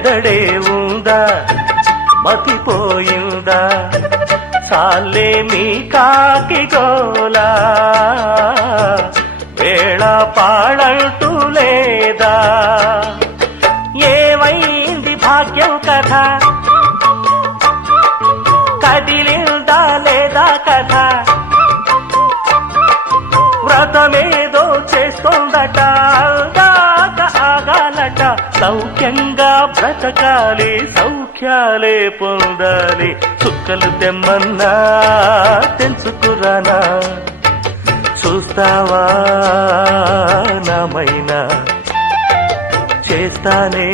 మెదడే ఉందా మతిపోయిందా చాలే మీ కాకి గోలా వేళ పాడంటూ లేదా ఏమైంది భాగ్యం కథ కదిలిందా లేదా కథ వ్రతమేదో చేస్తోందట అందాక ఆగాలట సౌఖ్యంగా బ్రతకాలి సౌఖ్యాలే పొందాలి చుక్కలు తెమ్మన్నా తెంచుకురానా చూస్తావా నామైనా చేస్తానే